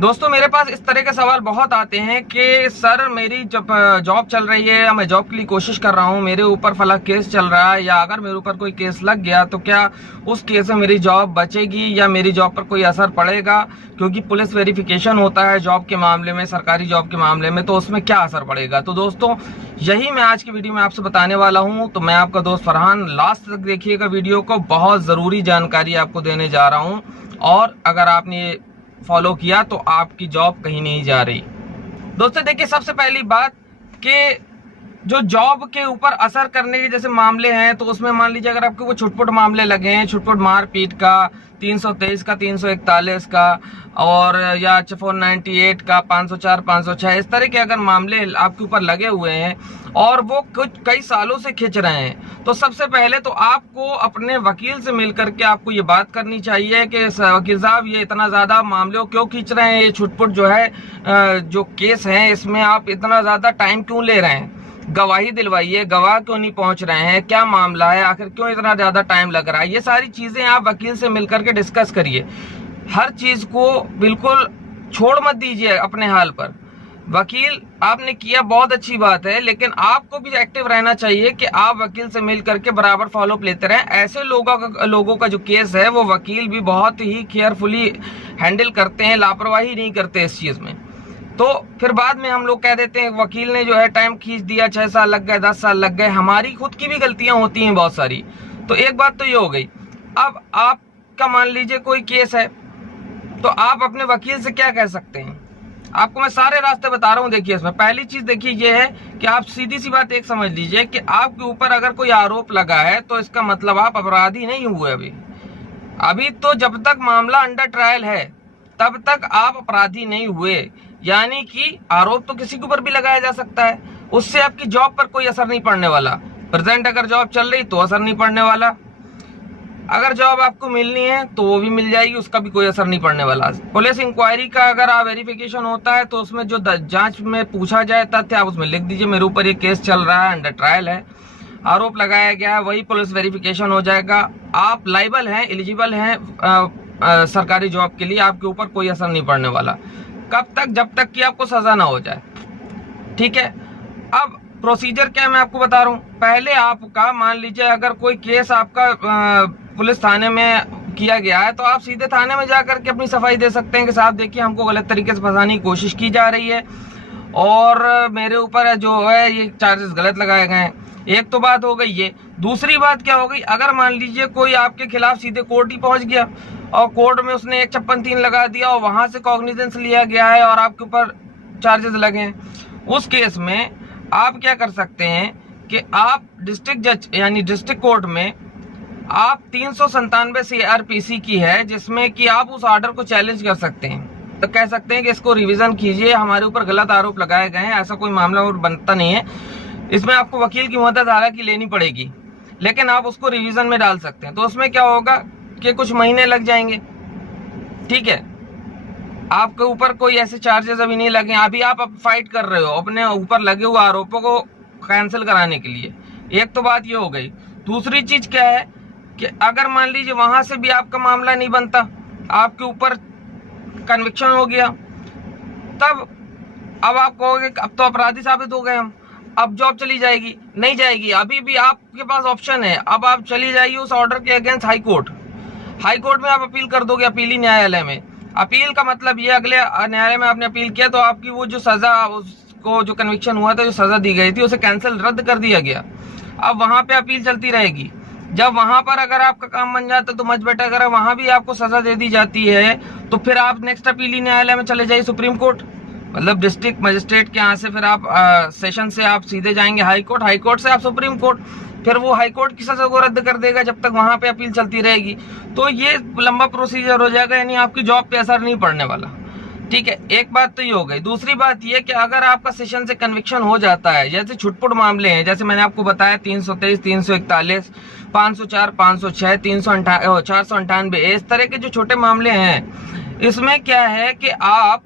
दोस्तों मेरे पास इस तरह के सवाल बहुत आते हैं कि सर मेरी जब जॉब चल रही है या मैं जॉब के लिए कोशिश कर रहा हूँ, मेरे ऊपर फला केस चल रहा है, या अगर मेरे ऊपर कोई केस लग गया तो क्या उस केस में मेरी जॉब बचेगी या मेरी जॉब पर कोई असर पड़ेगा? क्योंकि पुलिस वेरिफिकेशन होता है जॉब के मामले में, सरकारी जॉब के मामले में, तो उसमें क्या असर पड़ेगा? तो दोस्तों यही मैं आज की वीडियो में आपसे बताने वाला हूँ। तो मैं आपका दोस्त फरहान, लास्ट तक देखिएगा वीडियो को, बहुत ज़रूरी जानकारी आपको देने जा रहा हूँ। और अगर आपने फॉलो किया तो आपकी जॉब कहीं नहीं जा रही। दोस्तों देखिए, सबसे पहली बात कि जो जॉब के ऊपर असर करने के जैसे मामले हैं, तो उसमें मान लीजिए अगर आपको कोई छुटपुट मामले लगे हैं, छुटपुट मारपीट का, 323 का, 341 का, और या 498 का, 504, 506, इस तरह के अगर मामले आपके ऊपर लगे हुए हैं और वो कुछ कई सालों से खिंच रहे हैं, तो सबसे पहले तो आपको अपने वकील से मिल करके आपको ये बात करनी चाहिए कि वकील साहब ये इतना ज़्यादा मामले क्यों खींच रहे हैं, ये छुटपुट जो है जो केस है इसमें आप इतना ज़्यादा टाइम क्यों ले रहे हैं, गवाही दिलवाइए, गवाह क्यों नहीं पहुंच रहे हैं, क्या मामला है, आखिर क्यों इतना ज्यादा टाइम लग रहा है। ये सारी चीजें आप वकील से मिलकर के डिस्कस करिए। हर चीज को बिल्कुल छोड़ मत दीजिए अपने हाल पर। वकील आपने किया बहुत अच्छी बात है, लेकिन आपको भी एक्टिव रहना चाहिए कि आप वकील से मिल करके बराबर फॉलोअप लेते रहें। ऐसे लोगों का जो केस है वो वकील भी बहुत ही केयरफुली हैंडल करते हैं, लापरवाही नहीं करते इस चीज में। तो फिर बाद में हम लोग कह देते हैं वकील ने जो है टाइम खींच दिया, 6 साल लग गए, 10 साल लग गए। हमारी खुद की भी गलतियां होती हैं बहुत सारी। तो एक बात तो ये हो गई। अब आपका मान लीजिए कोई केस है, तो आप अपने वकील से क्या कह सकते हैं? आपको मैं सारे रास्ते बता रहा हूँ। देखिए, इसमें पहली चीज देखिए ये है कि आप सीधी सी बात एक समझ लीजिए कि आपके ऊपर अगर कोई आरोप लगा है तो इसका मतलब आप अपराधी नहीं हुए। अभी तो जब तक मामला अंडर ट्रायल है तब तक आप अपराधी नहीं हुए। यानी कि आरोप तो किसी के ऊपर भी लगाया जा सकता है, उससे आपकी जॉब पर कोई असर नहीं पड़ने वाला। प्रेजेंट अगर जॉब चल रही तो असर नहीं पड़ने वाला, अगर जॉब आपको मिलनी है तो वो भी मिल जाएगी, उसका भी कोई असर नहीं पड़ने वाला। पुलिस इंक्वायरी का अगर वेरिफिकेशन होता है तो उसमें जो जांच में पूछा जाए तथ्य आप उसमें लिख दीजिए, मेरे ऊपर ये केस चल रहा है, अंडर ट्रायल है, आरोप लगाया गया है, वही पुलिस वेरिफिकेशन हो जाएगा। आप लाइबल हैं, एलिजिबल हैं सरकारी जॉब के लिए, आपके ऊपर कोई असर नहीं पड़ने वाला। कब तक? जब तक कि आपको सजा ना हो जाए। ठीक है। अब प्रोसीजर क्या है मैं आपको बता रहा हूँ। पहले आपका मान लीजिए अगर कोई केस आपका पुलिस थाने में किया गया है तो आप सीधे थाने में जाकर के अपनी सफाई दे सकते हैं कि साहब देखिए हमको गलत तरीके से फंसाने की कोशिश की जा रही है और मेरे ऊपर जो है ये चार्जेस गलत लगाए गए हैं। एक तो बात हो गई ये। दूसरी बात क्या हो गई, अगर मान लीजिए कोई आपके खिलाफ सीधे कोर्ट ही पहुंच गया और कोर्ट में उसने 156(3) लगा दिया और वहां से कॉग्निजेंस लिया गया है और आपके ऊपर चार्जेस लगे हैं, उस केस में आप क्या कर सकते हैं कि आप डिस्ट्रिक्ट जज यानी डिस्ट्रिक्ट कोर्ट में आप 397 CRPC की है, जिसमें कि आप उस ऑर्डर को चैलेंज कर सकते हैं। तो कह सकते हैं कि इसको रिवीजन कीजिए, हमारे ऊपर गलत आरोप लगाए गए हैं, ऐसा कोई मामला और बनता नहीं है, इसमें आपको वकील की मदद हालांकि लेनी पड़ेगी, लेकिन आप उसको रिवीजन में डाल सकते हैं। तो उसमें क्या होगा कि कुछ महीने लग जाएंगे। ठीक है, आपके ऊपर कोई ऐसे चार्जेस अभी नहीं लगे, अभी आप फाइट कर रहे हो अपने ऊपर लगे हुए आरोपों को कैंसिल कराने के लिए। एक तो बात ये हो गई। दूसरी चीज क्या है कि अगर मान लीजिए वहां से भी आपका मामला नहीं बनता, आपके ऊपर कन्विक्शन हो गया, तब अब आप कहोगे अब तो अपराधी साबित हो गए हम, अब जॉब चली जाएगी। नहीं जाएगी, अभी भी आपके पास ऑप्शन है। अब आप चली जाइए उस ऑर्डर के अगेंस्ट हाई कोर्ट में आप अपील कर दोगे, अपीली न्यायालय में। अपील का मतलब ये, अगले न्यायालय में आपने अपील किया तो आपकी वो जो सजा, उसको जो कन्विक्शन हुआ था, जो सजा दी गई थी, उसे कैंसिल रद्द कर दिया गया। अब वहां पे अपील चलती रहेगी। जब वहां पर अगर आपका काम बन जाता तो मच बेटा, अगर वहां भी आपको सजा दे दी जाती है तो फिर आप नेक्स्ट अपीली न्यायालय में चले जाइए, सुप्रीम कोर्ट, मतलब डिस्ट्रिक्ट मजिस्ट्रेट के यहाँ से फिर आप सेशन से आप सीधे जाएंगे हाई कोर्ट, हाई कोर्ट से आप सुप्रीम कोर्ट, फिर वो हाई कोर्ट की सजा को रद्द कर देगा जब तक वहां पे अपील चलती रहेगी। तो ये लंबा प्रोसीजर हो जाएगा, यानी आपकी जॉब पे असर नहीं पड़ने वाला। ठीक है, एक बात तो ये हो गई। दूसरी बात ये कि अगर आपका सेशन से कन्विक्शन हो जाता है, जैसे छुटपुट मामले हैं, जैसे मैंने आपको बताया 323, 341, 504, 506, 498, इस तरह के जो छोटे मामले हैं, इसमें क्या है कि आप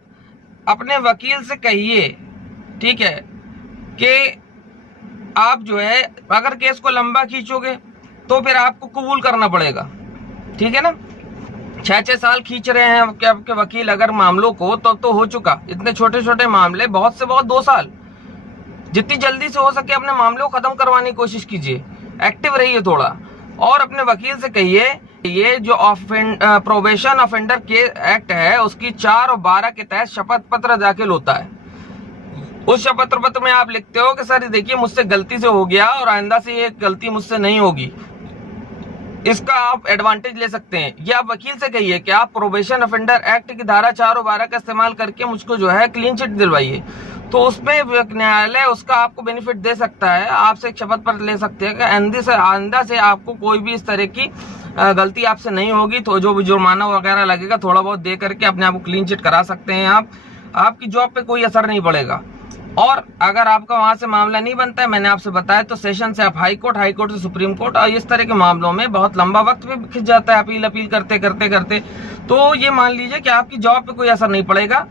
अपने वकील से कहिए, ठीक है, कि आप जो है अगर केस को लंबा खींचोगे तो फिर आपको कबूल करना पड़ेगा। ठीक है ना? 6-6 साल खींच रहे हैं कि आपके वकील अगर मामलों को, तो हो चुका। इतने छोटे छोटे मामले, बहुत से बहुत 2 साल। जितनी जल्दी से हो सके अपने मामलों को खत्म करवाने की कोशिश कीजिए, एक्टिव रहिए थोड़ा। और अपने वकील से कहिए ये जो प्रोबेशन ऑफेंडर के एक्ट है उसकी 4 और 12 के तहत शपथ पत्र दाखिल होता है। उस शपथ पत्र में आप लिखते हो कि सर देखिए मुझसे गलती से हो गया और आइंदा से ये गलती मुझसे नहीं होगी। इसका आप एडवांटेज ले सकते हैं। ये आप वकील से कहिए कि आप प्रोबेशन ऑफेंडर एक्ट की धारा 4 और 12 का इस्तेमाल करके मुझको जो है क्लीन चिट दिलवाइए। तो उसमें न्यायालय उसका आपको बेनिफिट दे सकता है, आपसे एक शपथ पत्र ले सकते हैं कि आइंदा से आपको कोई भी इस तरह की गलती आपसे नहीं होगी। तो जो भी जुर्माना वगैरह लगेगा थोड़ा बहुत दे करके अपने आप को क्लीन चिट करा सकते हैं आप। आपकी जॉब पे कोई असर नहीं पड़ेगा। और अगर आपका वहां से मामला नहीं बनता है, मैंने आपसे बताया, तो सेशन से आप हाई कोर्ट से सुप्रीम कोर्ट, और इस तरह के मामलों में बहुत लंबा वक्त भी खिंच जाता है अपील करते करते। तो ये मान लीजिए कि आपकी जॉब पे कोई असर नहीं पड़ेगा।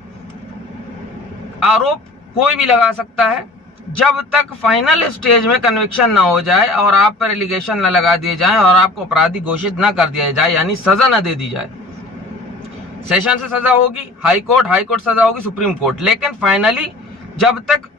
आरोप कोई भी लगा सकता है जब तक फाइनल स्टेज में कन्विक्शन ना हो जाए और आप पर एलिगेशन न लगा दिए जाए और आपको अपराधी घोषित न कर दिया जाए, यानी सजा न दे दी जाए। सेशन से सजा होगी, हाई कोर्ट सजा होगी, सुप्रीम कोर्ट। लेकिन फाइनली जब तक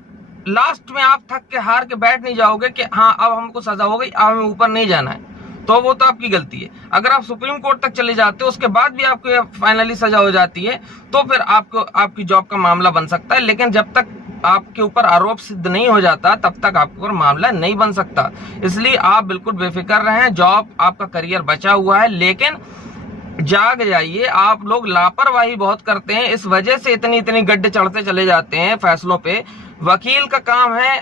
लास्ट में आप थक के हार के बैठ नहीं जाओगे कि हाँ अब हमको सजा हो गई, अब हमें ऊपर नहीं जाना है, तो वो तो आपकी गलती है। अगर आप सुप्रीम कोर्ट तक चले जाते हो उसके बाद भी आपको फाइनली सजा हो जाती है, तो फिर आपकी जॉब का मामला बन सकता है। लेकिन जब तक आपके ऊपर आरोप सिद्ध नहीं हो जाता तब तक आपके ऊपर मामला नहीं बन सकता। इसलिए आप बिल्कुल बेफिक्र रहें, जॉब आपका करियर बचा हुआ है। लेकिन जाग जाइए, आप लोग लापरवाही बहुत करते हैं, इस वजह से इतनी गड्ढे चढ़ते चले जाते हैं फैसलों पे। वकील का काम है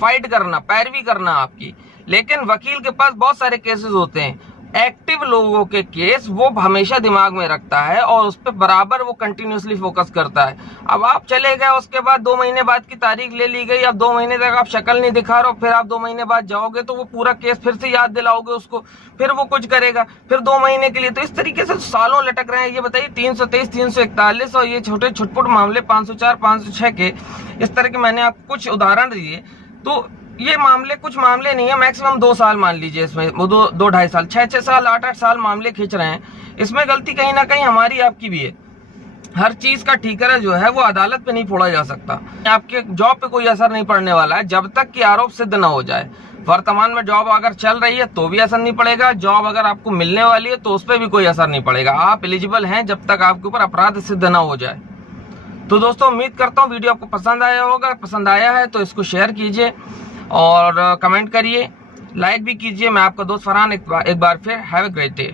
फाइट करना, पैरवी करना आपकी, लेकिन वकील के पास बहुत सारे केसेस होते हैं। एक्टिव लोगों के केस वो हमेशा दिमाग में रखता है और उस पर बराबर वो कंटिन्यूसली फोकस करता है। अब आप चले गए, उसके बाद 2 महीने बाद की तारीख ले ली गई, अब 2 महीने तक आप शक्ल नहीं दिखा रहे हो, फिर आप 2 महीने बाद जाओगे तो वो पूरा केस फिर से याद दिलाओगे उसको, फिर वो कुछ करेगा, फिर 2 महीने के लिए। तो इस तरीके से सालों लटक रहे हैं। ये बताइए 323, 341 और ये छोटे छुटपुट मामले 504, 506 के, इस तरह के मैंने आपको कुछ उदाहरण दिए। तो ये मामले कुछ मामले नहीं है, मैक्सिमम 2 साल मान लीजिए, इसमें वो 2-2.5 साल, 6-6 साल, 8-8 साल मामले खींच रहे हैं। इसमें गलती कहीं ना कहीं हमारी आपकी भी है। हर चीज का ठीकरा जो है वो अदालत पे नहीं फोड़ा जा सकता। आपके जॉब पे कोई असर नहीं पड़ने वाला है जब तक कि आरोप सिद्ध ना हो जाए। वर्तमान में जॉब अगर चल रही है तो भी असर नहीं पड़ेगा, जॉब अगर आपको मिलने वाली है तो उस पर भी कोई असर नहीं पड़ेगा। आप एलिजिबल हैं जब तक आपके ऊपर अपराध सिद्ध ना हो जाए। तो दोस्तों उम्मीद करता हूँ वीडियो आपको पसंद आया होगा। पसंद आया है तो इसको शेयर कीजिए और कमेंट करिए, लाइक भी कीजिए। मैं आपका दोस्त फरहान एक बार फिर हैव ए ग्रेट डे।